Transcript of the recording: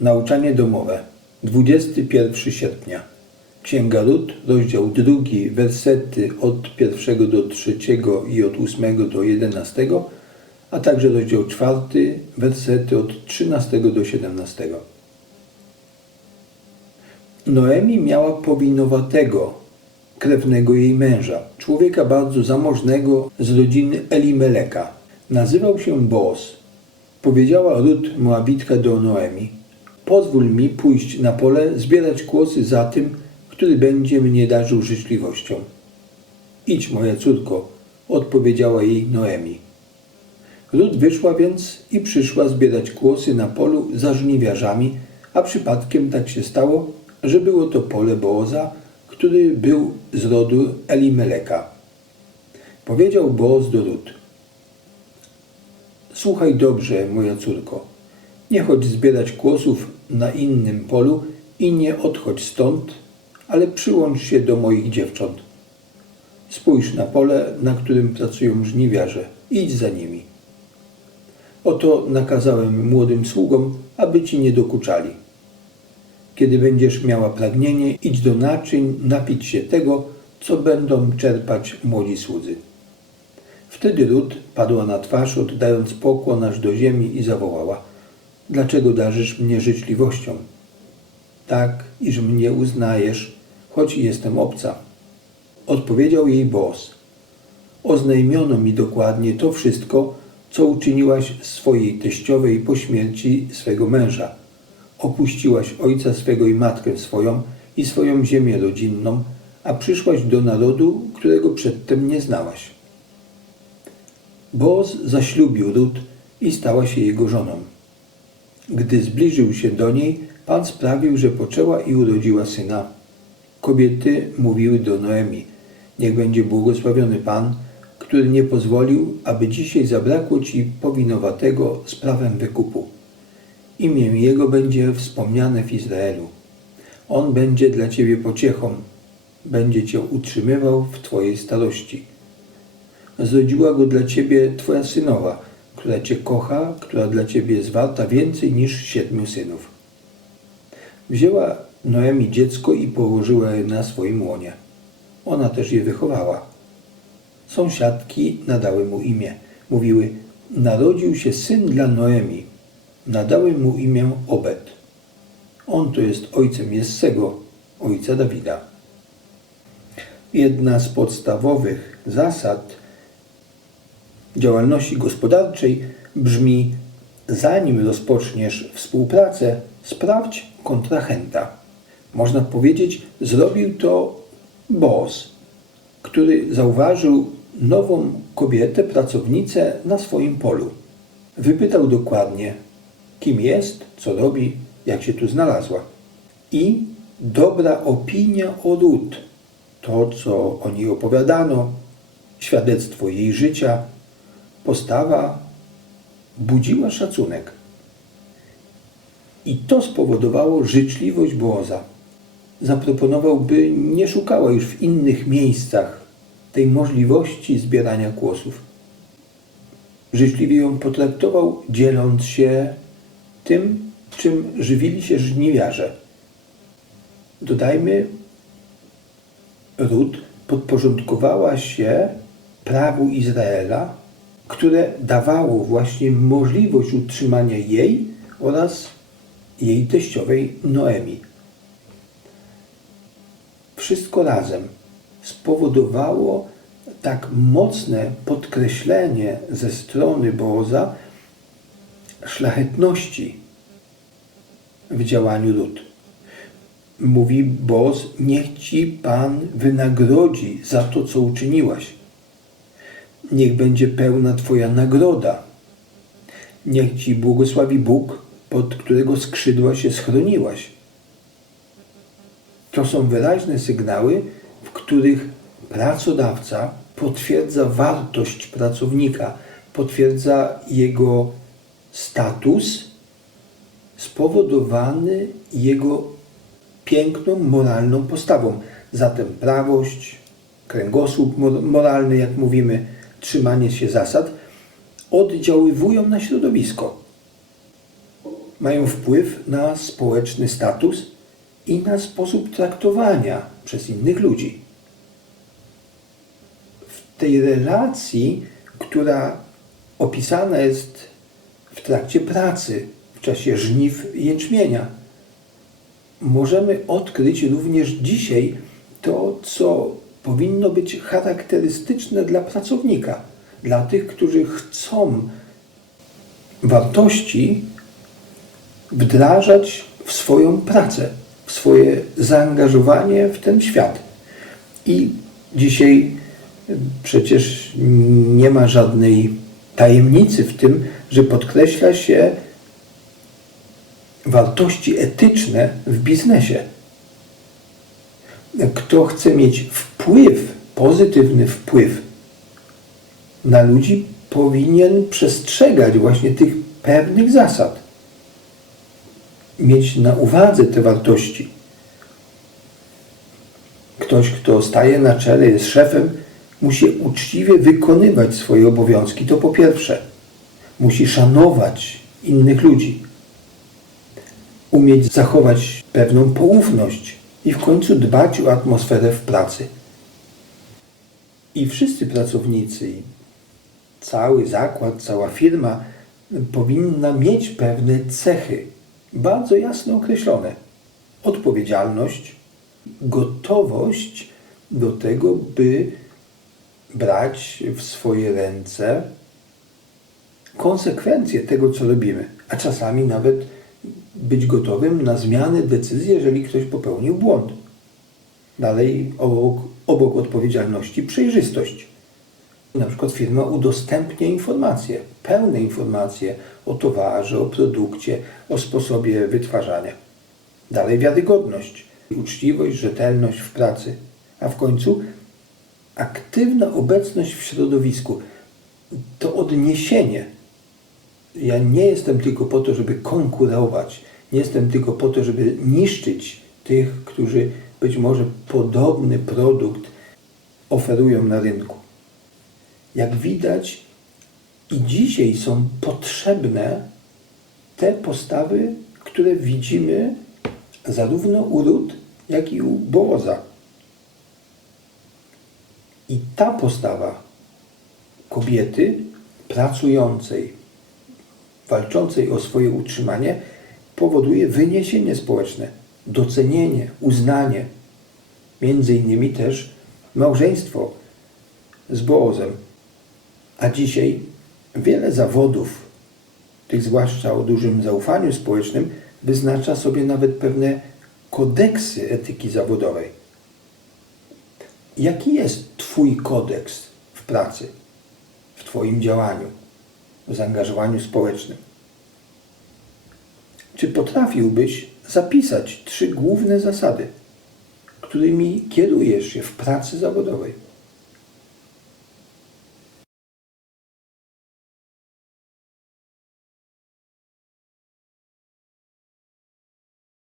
Nauczanie domowe. 21 sierpnia. Księga Rut, rozdział 2, wersety od 1 do 3 i od 8 do 11, a także rozdział 4, wersety od 13 do 17. Noemi miała powinowatego, krewnego jej męża, człowieka bardzo zamożnego z rodziny Elimeleka. Nazywał się Boaz. Powiedziała Rut Moabitka do Noemi: Pozwól mi pójść na pole, zbierać kłosy za tym, który będzie mnie darzył życzliwością. Idź, moja córko, odpowiedziała jej Noemi. Rut wyszła więc i przyszła zbierać kłosy na polu za żniwiarzami, a przypadkiem tak się stało, że było to pole Boaza, który był z rodu Elimeleka. Powiedział Boaz do Rut: Słuchaj dobrze, moja córko. Nie chodź zbierać kłosów na innym polu i nie odchodź stąd, ale przyłącz się do moich dziewcząt. Spójrz na pole, na którym pracują żniwiarze. Idź za nimi. Oto nakazałem młodym sługom, aby ci nie dokuczali. Kiedy będziesz miała pragnienie, idź do naczyń, napić się tego, co będą czerpać młodzi słudzy. Wtedy Rut padła na twarz, oddając pokłon aż do ziemi i zawołała: Dlaczego darzysz mnie życzliwością? Tak, iż mnie uznajesz, choć jestem obca. Odpowiedział jej Boaz: Oznajmiono mi dokładnie to wszystko, co uczyniłaś swojej teściowej po śmierci swego męża. Opuściłaś ojca swego i matkę swoją i swoją ziemię rodzinną, a przyszłaś do narodu, którego przedtem nie znałaś. Boaz zaślubił Rut i stała się jego żoną. Gdy zbliżył się do niej, Pan sprawił, że poczęła i urodziła syna. Kobiety mówiły do Noemi: Niech będzie błogosławiony Pan, który nie pozwolił, aby dzisiaj zabrakło ci powinowatego z prawem wykupu. Imię Jego będzie wspomniane w Izraelu. On będzie dla ciebie pociechą, będzie cię utrzymywał w twojej starości. Zrodziła go dla ciebie twoja synowa, która cię kocha, która dla ciebie jest warta więcej niż siedmiu synów. Wzięła Noemi dziecko i położyła je na swoim łonie. Ona też je wychowała. Sąsiadki nadały mu imię. Mówiły, narodził się syn dla Noemi. Nadały mu imię Obed. On to jest ojcem Jessego, ojca Dawida. Jedna z podstawowych zasad działalności gospodarczej brzmi: zanim rozpoczniesz współpracę, sprawdź kontrahenta. Można powiedzieć, zrobił to Boaz, który zauważył nową kobietę, pracownicę na swoim polu. Wypytał dokładnie, kim jest, co robi, jak się tu znalazła. I dobra opinia o Rut, to co o niej opowiadano, świadectwo jej życia, postawa budziła szacunek. I to spowodowało życzliwość Boaza. Zaproponował, by nie szukała już w innych miejscach tej możliwości zbierania głosów. Życzliwie ją potraktował, dzieląc się tym, czym żywili się żniwiarze. Dodajmy, Rut podporządkowała się prawu Izraela, które dawało właśnie możliwość utrzymania jej oraz jej teściowej Noemi. Wszystko razem spowodowało tak mocne podkreślenie ze strony Boza szlachetności w działaniu Rut. Mówi Boz, niech ci Pan wynagrodzi za to, co uczyniłaś. Niech będzie pełna Twoja nagroda. Niech ci błogosławi Bóg, pod którego skrzydła się schroniłaś. To są wyraźne sygnały, w których pracodawca potwierdza wartość pracownika, potwierdza jego status spowodowany jego piękną, moralną postawą. Zatem prawość, kręgosłup moralny, jak mówimy, trzymanie się zasad, oddziaływują na środowisko. mają wpływ na społeczny status i na sposób traktowania przez innych ludzi. W tej relacji, która opisana jest w trakcie pracy, w czasie żniw jęczmienia, możemy odkryć również dzisiaj to, co powinno być charakterystyczne dla pracownika, dla tych, którzy chcą wartości wdrażać w swoją pracę, w swoje zaangażowanie w ten świat. I dzisiaj przecież nie ma żadnej tajemnicy w tym, że podkreśla się wartości etyczne w biznesie. Kto chce mieć wpływ, pozytywny wpływ na ludzi, powinien przestrzegać właśnie tych pewnych zasad. Mieć na uwadze te wartości. Ktoś, kto staje na czele, jest szefem, musi uczciwie wykonywać swoje obowiązki. To po pierwsze. Musi szanować innych ludzi. Umieć zachować pewną poufność i w końcu dbać o atmosferę w pracy. I wszyscy pracownicy, cały zakład, cała firma powinna mieć pewne cechy, bardzo jasno określone. Odpowiedzialność, gotowość do tego, by brać w swoje ręce konsekwencje tego, co robimy, a czasami nawet być gotowym na zmiany decyzji, jeżeli ktoś popełnił błąd. Dalej obok, obok odpowiedzialności przejrzystość. Na przykład firma udostępnia informacje, pełne informacje o towarze, o produkcie, o sposobie wytwarzania. Dalej wiarygodność, uczciwość, rzetelność w pracy, a w końcu aktywna obecność w środowisku. To odniesienie. Ja nie jestem tylko po to, żeby konkurować, nie jestem tylko po to, żeby niszczyć tych, którzy być może podobny produkt oferują na rynku. Jak widać, i dzisiaj są potrzebne te postawy, które widzimy zarówno u Rut, jak i u Boaza. I ta postawa kobiety pracującej, walczącej o swoje utrzymanie, powoduje wyniesienie społeczne, docenienie, uznanie, między innymi też małżeństwo z Boozem. A dzisiaj wiele zawodów, tych zwłaszcza o dużym zaufaniu społecznym, wyznacza sobie nawet pewne kodeksy etyki zawodowej. Jaki jest Twój kodeks w pracy, w Twoim działaniu, w zaangażowaniu społecznym? Czy potrafiłbyś zapisać trzy główne zasady, którymi kierujesz się w pracy zawodowej?